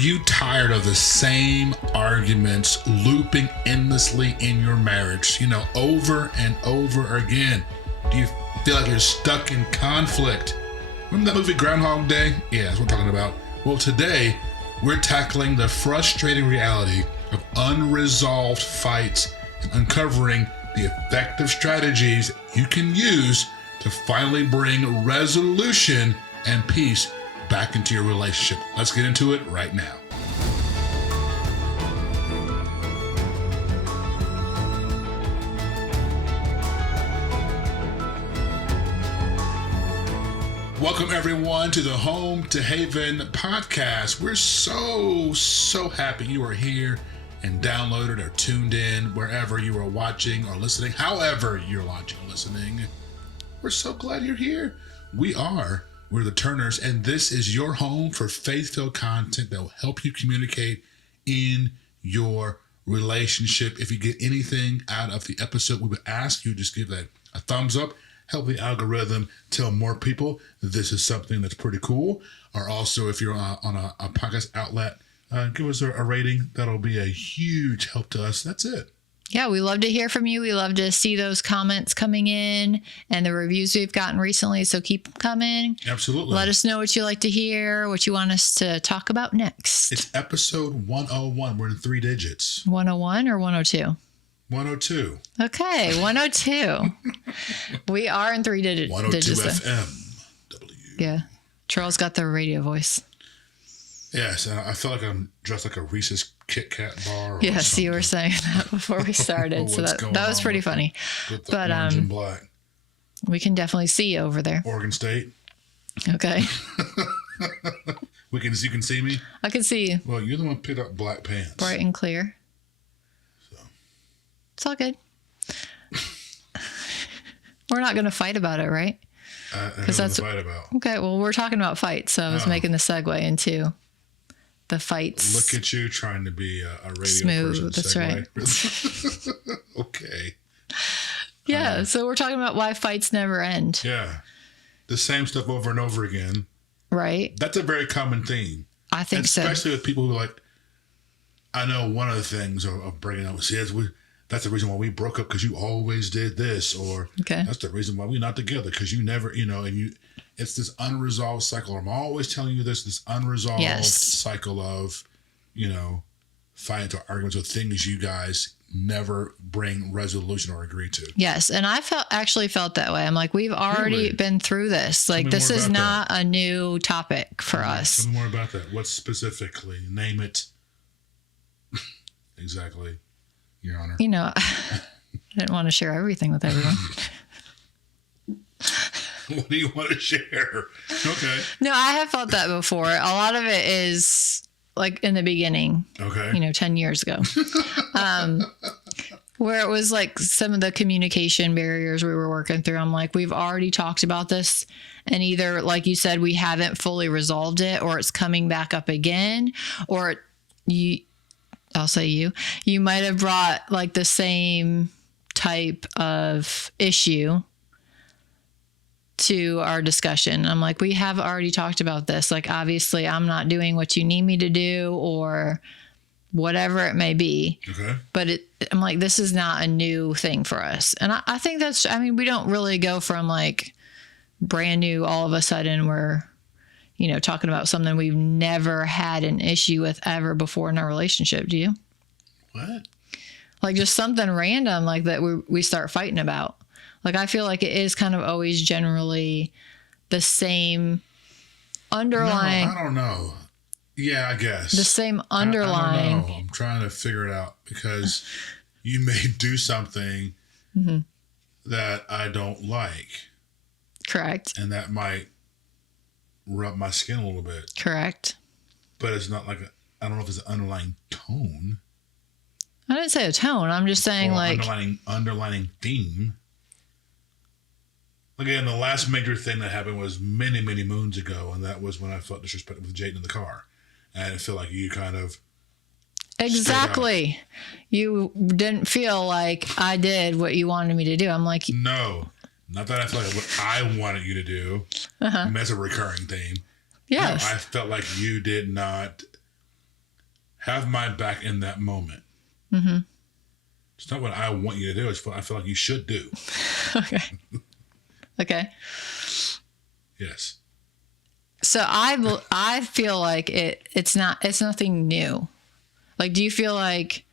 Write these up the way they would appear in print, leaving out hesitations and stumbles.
you tired of the same arguments looping endlessly in your marriage, over and over again? Do you feel like you're stuck in conflict? Remember that movie Groundhog Day? Yeah, that's what I'm talking about. Well, today, we're tackling the frustrating reality of unresolved fights and uncovering the effective strategies you can use to finally bring resolution and peace back into your relationship. Let's get into it right now. Welcome everyone to the Home to Haven podcast. We're so happy you are here and downloaded or tuned in wherever you are watching or listening, however you're watching or listening. We're so glad you're here. We're the Turners, and this is your home for faith-filled content that will help you communicate in your relationship. If you get anything out of the episode, we would ask you just give that a thumbs up, help the algorithm tell more people this is something that's pretty cool. Or also, if you're on a podcast outlet, give us a rating. That'll be a huge help to us. That's it. Yeah, we love to hear from you. We love to see those comments coming in and the reviews we've gotten recently. So keep them coming. Absolutely. Let us know what you like to hear, what you want us to talk about next. It's episode 101. We're in 3 digits. 101 or 102? 102. Okay, 102. We are in 3 digits. 102 digits. FM. Yeah. Charles got the radio voice. Yes, and I feel like I'm dressed like a Reese's Kit Kat bar. Yes, something. you were saying that before we started, so that was pretty funny. With the but orange and black. We can definitely see you over there. Oregon State. Okay. You can see me. I can see you. Well, you're the one who picked up black pants. Bright and clear. So. It's all good. We're not going to fight about it, right? Because that's what fight about. Okay, well, we're talking about fights, so I was making the segue into the fights. Look at you trying to be a radio smooth. person. That's right. Okay. Yeah, so we're talking about why fights never end. Yeah. The same stuff over and over again. Right. That's a very common theme. I think so. Especially with people who I know one of the things of bringing up is that's the reason why we broke up because you always did this, or that's the reason why we're not together because you never, and it's this unresolved cycle. I'm always telling you this unresolved cycle of, fighting or arguments with things you guys never bring resolution or agree to. Yes, and I actually felt that way. I'm like, we've already been through this. Like, this is not a new topic for us. Tell me more about that. What specifically? Name it. Exactly. Your Honor. I didn't want to share everything with everyone. What do you want to share? Okay. No, I have felt that before. A lot of it is like in the beginning. Okay. 10 years ago. Where it was like some of the communication barriers we were working through. I'm like, we've already talked about this. And either, like you said, we haven't fully resolved it, or it's coming back up again, or I'll say you might have brought like the same type of issue to our discussion. I'm like, we have already talked about this. Like, obviously I'm not doing what you need me to do or whatever it may be. Okay. But I'm like, this is not a new thing for us. And I think we don't really go from like brand new, all of a sudden we're, talking about something we've never had an issue with ever before in our relationship. Do you? What? Like just something random like that we start fighting about. Like, I feel like it is kind of always generally the same underlying. No, I don't know. Yeah, I guess. The same underlying. I don't know. I'm trying to figure it out because you may do something that I don't like. Correct. And that might rub my skin a little bit. Correct. But it's not like, I don't know if it's an underlying tone. I didn't say a tone. I'm just saying underlining theme. Again, the last major thing that happened was many, many moons ago, and that was when I felt disrespected with Jayden in the car. And I feel like you kind of... Exactly. You didn't feel like I did what you wanted me to do. I'm like... No. Not that I felt like what I wanted you to do. I mean, that's a recurring theme. Yes. I felt like you did not have my back in that moment. Mm-hmm. It's not what I want you to do. It's what I feel like you should do. Okay. Okay. Yes. So I feel like it's nothing new. Like, do you feel like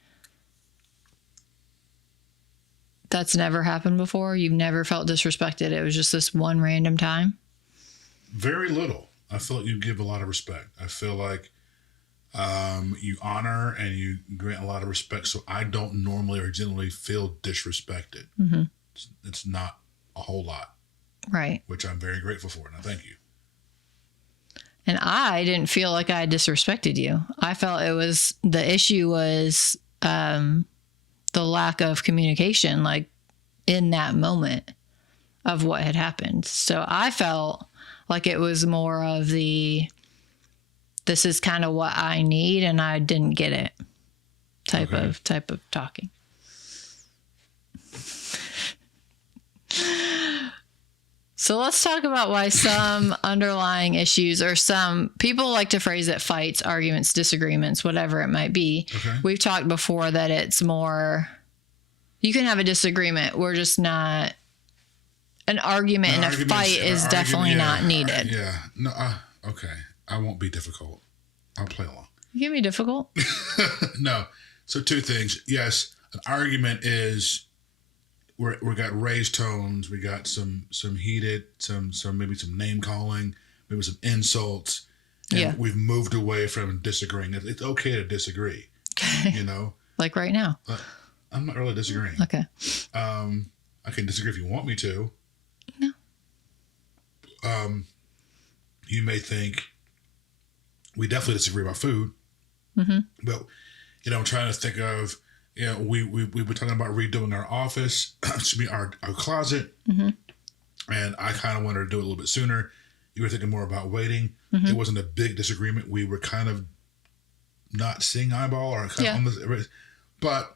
that's never happened before? You've never felt disrespected. It was just this one random time? Very little. I feel like you give a lot of respect. I feel like you honor and you grant a lot of respect. So I don't normally or generally feel disrespected. Mm-hmm. It's not a whole lot. Right. Which I'm very grateful for. And I thank you. And I didn't feel like I disrespected you. I felt the issue was the lack of communication, like in that moment of what had happened. So I felt like it was more of this is kind of what I need and I didn't get it type of talking. So let's talk about why some underlying issues, or some people like to phrase it fights, arguments, disagreements, whatever it might be. Okay. We've talked before that it's more, you can have a disagreement. We're just not, an argument and a fight is definitely not needed. Yeah. No. Okay. I won't be difficult. I'll play along. You can be difficult. No. So 2 things. Yes. An argument is, we got raised tones, we got some heated, some maybe some name calling, maybe some insults. And yeah. We've moved away from disagreeing. It's okay to disagree. You know? Like right now. I'm not really disagreeing. Okay. I can disagree if you want me to. No. You may think we definitely disagree about food. Mm-hmm. But, I'm trying to think of, we were talking about redoing our office, our closet, mm-hmm. and I kind of wanted to do it a little bit sooner. You were thinking more about waiting. Mm-hmm. It wasn't a big disagreement. We were kind of not seeing eyeball or kind of on this, but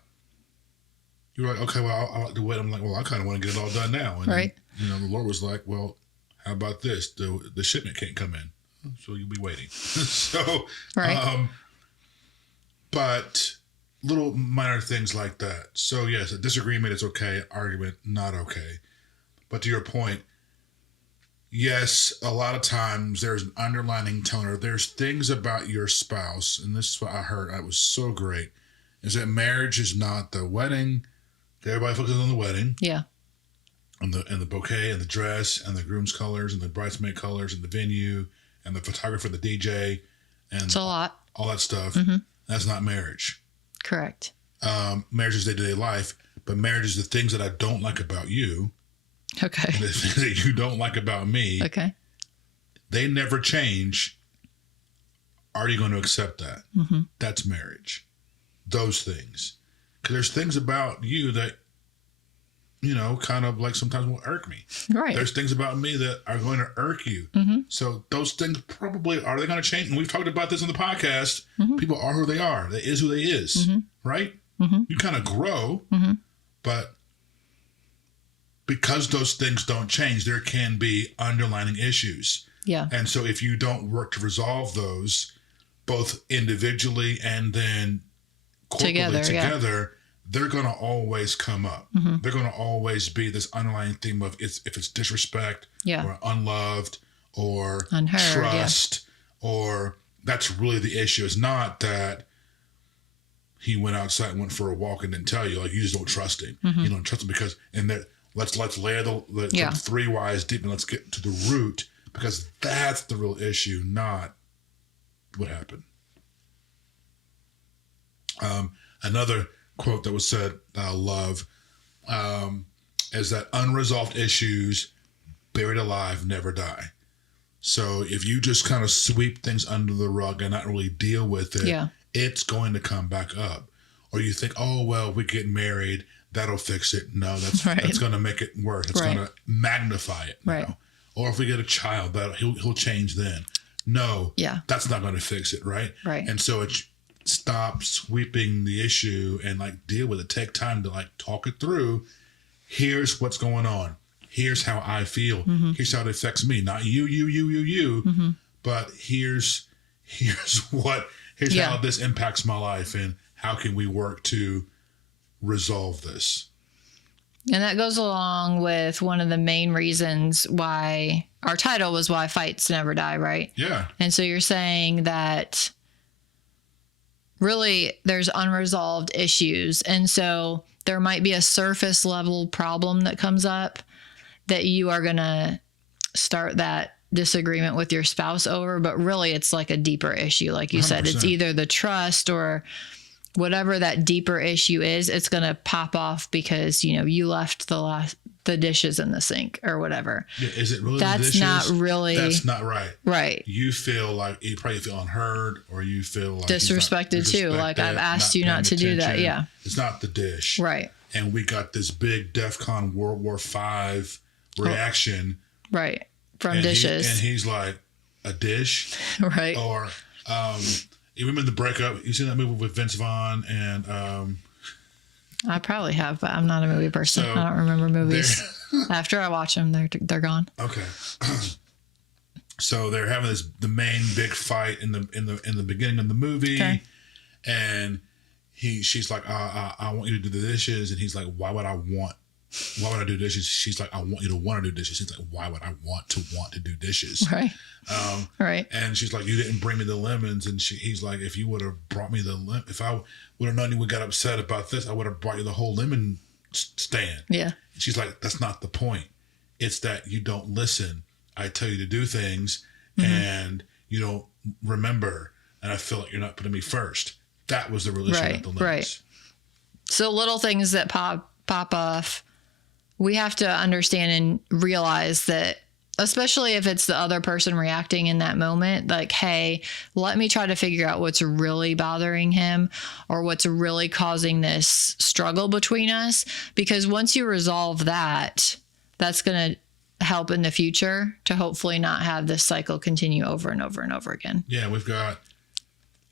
you were like, okay, well, I like to wait. I'm like, well, I kind of want to get it all done now. And right. Then, the Lord was like, well, how about this? The shipment can't come in, so you'll be waiting. So, right. But little minor things like that. So yes, a disagreement is okay. Argument, not okay. But to your point, yes, a lot of times there's an underlining tone, or there's things about your spouse, and this is what I heard. It was so great, is that marriage is not the wedding. Everybody focuses on the wedding. Yeah. And the bouquet and the dress and the groom's colors and the bridesmaid colors and the venue and the photographer, the DJ, and it's a lot. All that stuff. Mm-hmm. That's not marriage. Correct. Marriage is day-to-day life, but marriage is the things that I don't like about you. Okay. And the things that you don't like about me. Okay. They never change. Are you going to accept that? Mm-hmm. That's marriage. Those things. Because there's things about you that, kind of like sometimes will irk me. Right. There's things about me that are going to irk you. Mm-hmm. So those things probably, are they going to change? And we've talked about this in the podcast. Mm-hmm. People are who they are. They is who they is. Mm-hmm. Right? Mm-hmm. You kind of grow, mm-hmm. but because those things don't change, there can be underlining issues. Yeah. And so if you don't work to resolve those, both individually and then corporately together, they're going to always come up. Mm-hmm. They're going to always be this underlying theme of if it's disrespect or unloved or unheard, trust, or that's really the issue. It's not that he went outside and went for a walk and didn't tell you. Like, you just don't trust him. Mm-hmm. You don't trust him because, let's layer the 3 whys deep and let's get to the root, because that's the real issue, not what happened. Another quote that was said that I love is that unresolved issues buried alive never die. So if you just kind of sweep things under the rug and not really deal with it, it's going to come back up. Or you think, oh, well, we get married, that'll fix it. No, that's going to make it worse. It's going to magnify it. Right. Now. Or if we get a child, he'll change then. No, that's not going to fix it, right? Right. And so it's stop sweeping the issue and deal with it. Take time to talk it through. Here's what's going on. Here's how I feel. Mm-hmm. Here's how it affects me. Not you. Mm-hmm. But here's what Here's how this impacts my life, and how can we work to resolve this? And that goes along with one of the main reasons why our title was Why Fights Never Die, right? Yeah. And so you're saying that really there's unresolved issues. And so there might be a surface level problem that comes up that you are going to start that disagreement with your spouse over, but really it's like a deeper issue. Like you 100%. Said, it's either the trust or whatever that deeper issue is, it's going to pop off because, you left the dishes in the sink or whatever. Yeah, is it really that's the dishes? Not really. That's not right. Right. You probably feel unheard, or you feel like disrespected too. Like I've asked you not to do that. Yeah. It's not the dish. Right. And we got this big DEFCON World War V reaction. Right. From dishes. And he's like, a dish? Right. Or, you remember The Breakup? You seen that movie with Vince Vaughn and I probably have, but I'm not a movie person. So I don't remember movies. After I watch them, they're gone. Okay. So they're having the main big fight in the beginning of the movie, okay. And she's like, I want you to do the dishes, and he's like, why would I do dishes? She's like, I want you to want to do dishes. He's like, why would I want to do dishes? Right. Right. And she's like, you didn't bring me the lemons. And he's like, if you would have brought me if I would have known you would got upset about this, I would have brought you the whole lemon stand. Yeah. And she's like, that's not the point. It's that you don't listen. I tell you to do things, and you don't remember. And I feel like you're not putting me first. That was the relation of the lemons. Right. So little things that pop off, we have to understand and realize that, especially if it's the other person reacting in that moment, like, hey, let me try to figure out what's really bothering him or what's really causing this struggle between us. Because once you resolve that, that's going to help in the future to hopefully not have this cycle continue over and over and over again. Yeah, we've got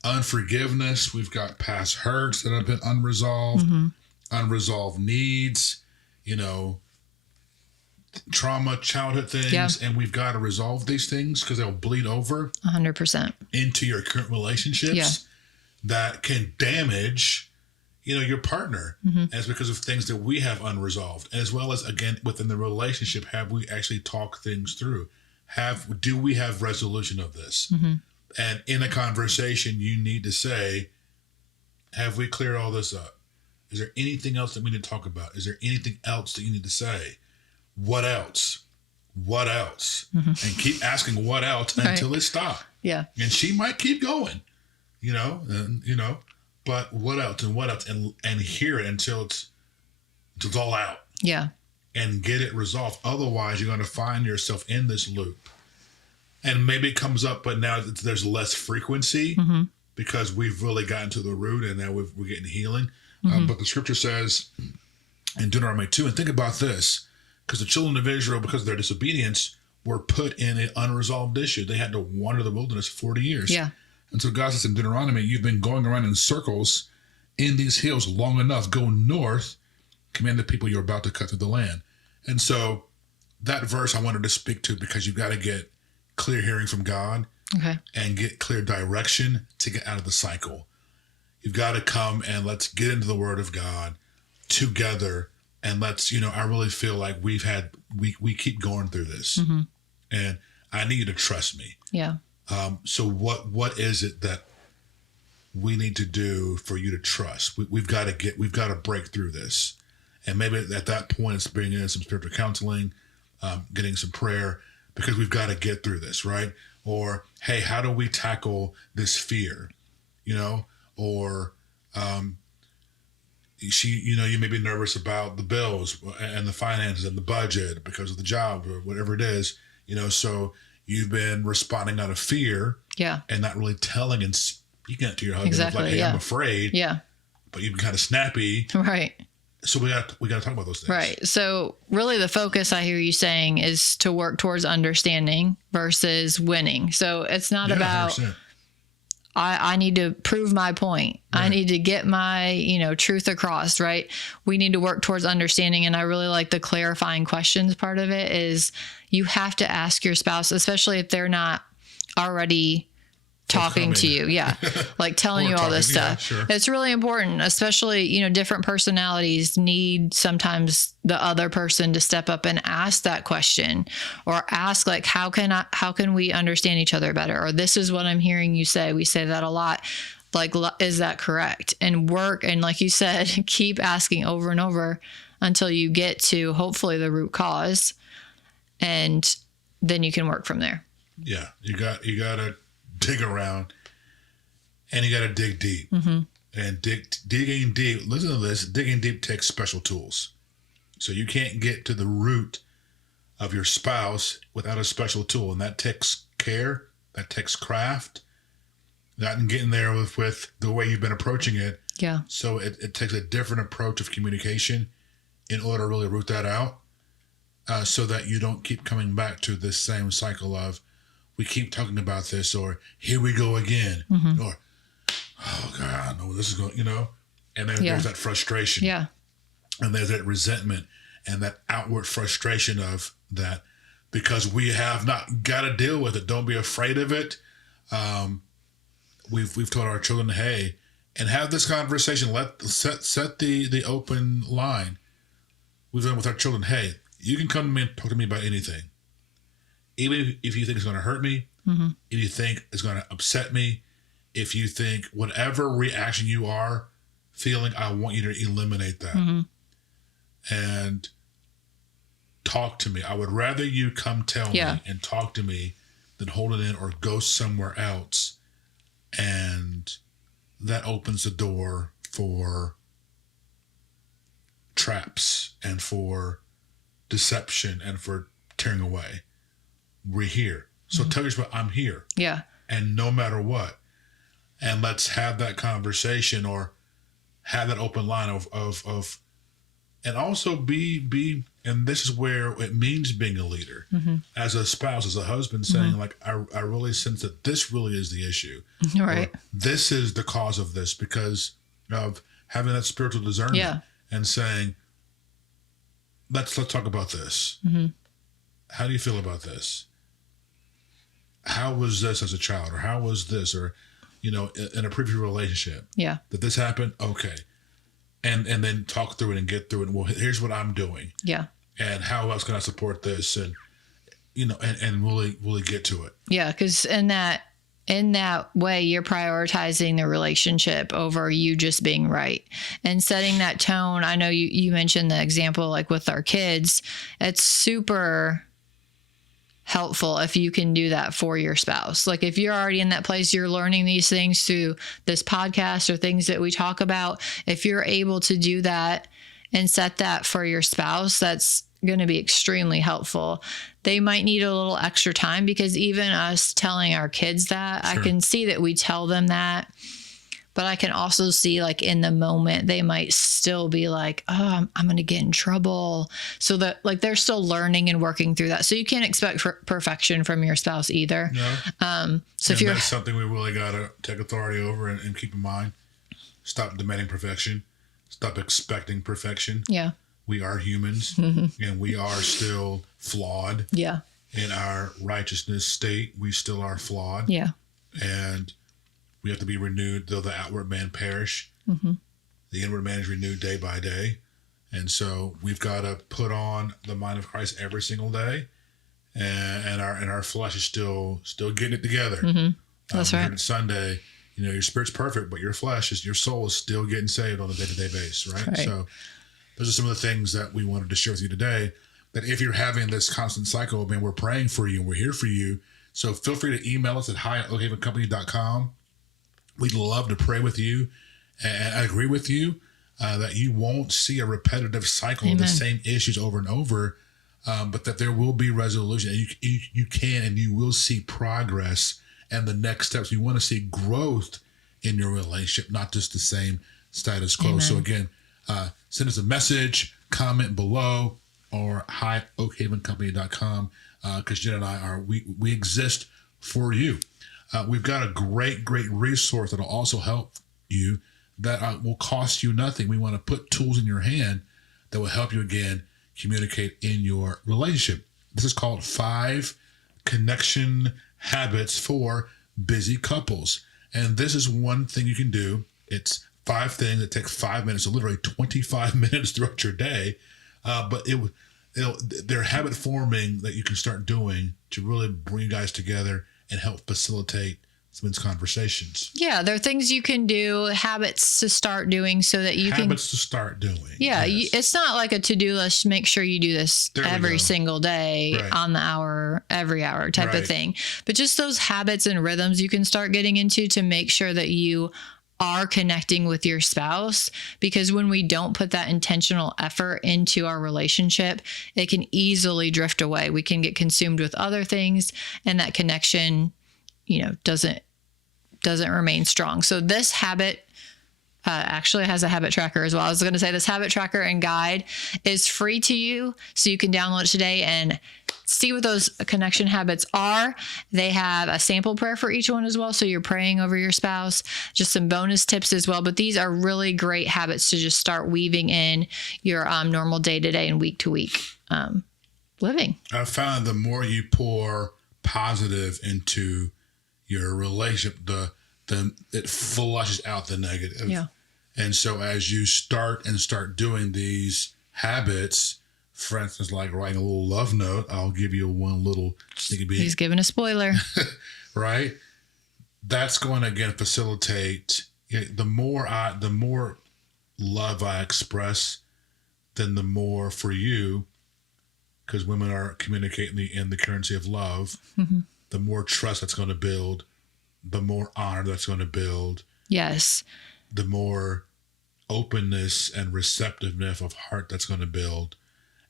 unforgiveness. We've got past hurts that have been unresolved, unresolved needs, trauma, childhood things, and we've got to resolve these things because they'll bleed over 100% into your current relationships that can damage, your partner. And it's because of things that we have unresolved, as well as, again, within the relationship, have we actually talked things through? Do we have resolution of this? And in a conversation, you need to say, have we cleared all this up? Is there anything else that we need to talk about? Is there anything else that you need to say? What else? What else? And keep asking what else until it stops. Yeah. And she might keep going, but what else and what else? And hear it until it's all out. Yeah. And get it resolved. Otherwise, you're going to find yourself in this loop. And maybe it comes up, but now there's less frequency because we've really gotten to the root, and now we're getting healing. But the scripture says in Deuteronomy 2, and think about this, because the children of Israel, because of their disobedience, were put in an unresolved issue. They had to wander the wilderness for 40 years. Yeah. And so God says in Deuteronomy, you've been going around in circles in these hills long enough. Go north, command the people you're about to cut through the land. And so that verse I wanted to speak to, because you've got to get clear hearing from God and get clear direction to get out of the cycle. You've got to come and let's get into the Word of God together, and let's, I really feel like we keep going through this, and I need you to trust me. Yeah. So what is it that we need to do for you to trust? We've got to break through this, and maybe at that point it's bringing in some spiritual counseling, getting some prayer, because we've got to get through this, right? Or, hey, how do we tackle this fear? Or you may be nervous about the bills and the finances and the budget because of the job or whatever it is, so you've been responding out of fear, and not really telling and speaking it to your husband. Exactly, like, hey, I'm afraid, but you've been kind of snappy, right? So we got to talk about those things, right? So really, the focus I hear you saying is to work towards understanding versus winning. So it's not about 100%. I need to prove my point. Right. I need to get my, truth across, right? We need to work towards understanding. And I really like the clarifying questions part of it is you have to ask your spouse, especially if they're not already talking to you. Yeah. Like telling you all this stuff. Sure. It's really important, especially, different personalities need sometimes the other person to step up and ask that question, or ask like, how can we understand each other better? Or this is what I'm hearing you say. We say that a lot. Like, is that correct? And work. And like you said, keep asking over and over until you get to hopefully the root cause, and then you can work from there. Yeah. You got to dig around, and you got to dig deep. Mm-hmm. And digging deep. Listen to this. Digging deep takes special tools. So you can't get to the root of your spouse without a special tool, and that takes care. That takes craft. Not in getting there with the way you've been approaching it. Yeah. So it takes a different approach of communication in order to really root that out, so that you don't keep coming back to this same cycle of, we keep talking about this, or here we go again, mm-hmm. or, oh God, I know where this is going, and then there's that frustration. Yeah. And there's that resentment and that outward frustration of that, because we have not got to deal with it. Don't be afraid of it. We've told our children, hey, and have this conversation. Set the open line. We've done with our children, hey, you can come to me and talk to me about anything. Even if you think it's going to hurt me, mm-hmm. if you think it's going to upset me, if you think whatever reaction you are feeling, I want you to eliminate that. Mm-hmm. And talk to me. I would rather you come tell me and talk to me than hold it in or go somewhere else. And that opens the door for traps and for deception and for tearing away. We're here. So tell yourself, I'm here. Yeah. And no matter what. And let's have that conversation, or have that open line of and also be, and this is where it means being a leader, mm-hmm. as a spouse, as a husband, saying like, I really sense that this really is the issue. Right. Or, this is the cause of this, because of having that spiritual discernment and saying, let's talk about this. Mm-hmm. How do you feel about this? How was this as a child? Or how was this? Or, in a previous relationship. Yeah. Did this happen? Okay. And then talk through it and get through it. Well, here's what I'm doing. Yeah. And how else can I support this? And, and really get to it. Yeah. Because in that way, you're prioritizing the relationship over you just being right and setting that tone. I know you mentioned the example, like with our kids, it's super helpful if you can do that for your spouse. Like if you're already in that place, you're learning these things through this podcast or things that we talk about. If you're able to do that and set that for your spouse, that's going to be extremely helpful. They might need a little extra time, because even us telling our kids that, I can see that we tell them that, but I can also see like in the moment, they might still be like, oh, I'm going to get in trouble. So that like they're still learning and working through that. So you can't expect perfection from your spouse either. No. So if that's something we really got to take authority over and keep in mind. Stop demanding perfection. Stop expecting perfection. Yeah. We are humans, and we are still flawed. Yeah. In our righteousness state, we still are flawed. Yeah. And we have to be renewed, though the outward man perish. Mm-hmm. The inward man is renewed day by day. And so we've got to put on the mind of Christ every single day. And our flesh is still getting it together. Mm-hmm. That's right. Sunday, your spirit's perfect, but your soul is still getting saved on a day-to-day basis, right? So those are some of the things that we wanted to share with you today, that if you're having this constant cycle, man, we're praying for you and we're here for you. So feel free to email us at hi@oakhavencompany.com. We'd love to pray with you, and I agree with you that you won't see a repetitive cycle of the same issues over and over, but that there will be resolution. You can and you will see progress and the next steps. You want to see growth in your relationship, not just the same status quo. Amen. So again, send us a message, comment below, or hi@oakhavencompany.com, because Jen and I we exist for you. We've got a great resource that'll also help you, that will cost you nothing. We want to put tools in your hand that will help you, again, communicate in your relationship. This is called 5 Connection Habits for busy couples. And this is one thing you can do. It's 5 things that take 5 minutes, so literally 25 minutes throughout your day. But they're habit forming that you can start doing to really bring you guys together and help facilitate some of these conversations. Yeah, there are things you can do, habits to start doing so that you habits to start doing. Yeah, yes. It's not like a to-do list. Make sure you do this every single day, right. on the hour, every hour type right. of thing. But just those habits and rhythms you can start getting into to make sure that you are connecting with your spouse, because when we don't put that intentional effort into our relationship, it can easily drift away. We can get consumed with other things, and that connection, doesn't remain strong. So this habit actually has a habit tracker as well. I was going to say this habit tracker and guide is free to you, so you can download it today and see what those connection habits are. They have a sample prayer for each one as well, so you're praying over your spouse, just some bonus tips as well. But these are really great habits to just start weaving in your normal day-to-day and week-to-week living. I found the more you pour positive into your relationship, it flushes out the negative. Yeah. And so as you start doing these habits, for instance, like writing a little love note, I'll give you one little. He's giving a spoiler. Right? That's going to, again, facilitate. The more love I express, then the more for you, because women are communicating in the currency of love, mm-hmm. the more trust that's going to build, the more honor that's going to build. Yes. The more openness and receptiveness of heart that's going to build.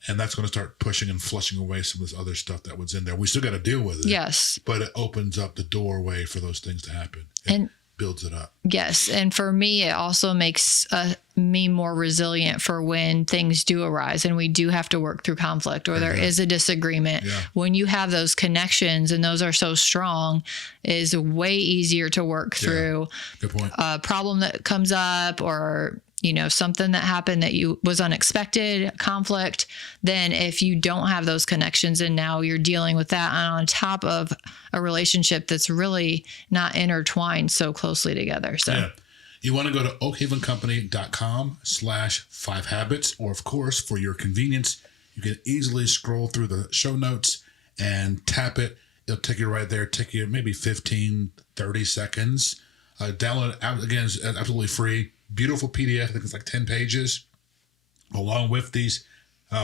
And that's going to start pushing and flushing away some of this other stuff that was in there. We still got to deal with it. Yes. But it opens up the doorway for those things to happen. And builds it up. Yes. And for me, it also makes me more resilient for when things do arise and we do have to work through conflict, or there is a disagreement. Yeah. When you have those connections and those are so strong, it is way easier to work through Good point. a problem that comes up, or something that happened that was unexpected, conflict, than if you don't have those connections and now you're dealing with that on top of a relationship that's really not intertwined so closely together. So yeah. You want to go to oakhavencompany.com/5habits, or of course, for your convenience, you can easily scroll through the show notes and tap it. It'll take you right there, take you maybe 15, 30 seconds. Download it out. Again, it's absolutely free. Beautiful PDF. I think it's like 10 pages, along with these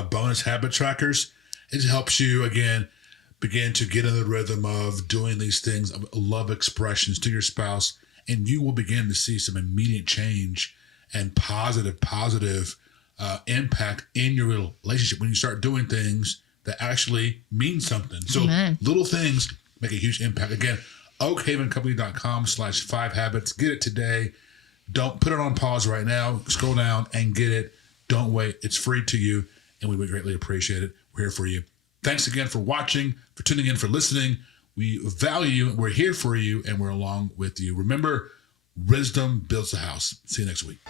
bonus habit trackers. It helps you, again, begin to get in the rhythm of doing these things, of love expressions to your spouse, and you will begin to see some immediate change and positive impact in your relationship when you start doing things that actually mean something. So Amen. Little things make a huge impact. Again, oakhavencompany.com/5habits. Get it today. Don't put it on pause right now. Scroll down and get it. Don't wait. It's free to you, and we would greatly appreciate it. We're here for you. Thanks again for watching, for tuning in, for listening. We value you. We're here for you, and we're along with you. Remember, wisdom builds the house. See you next week.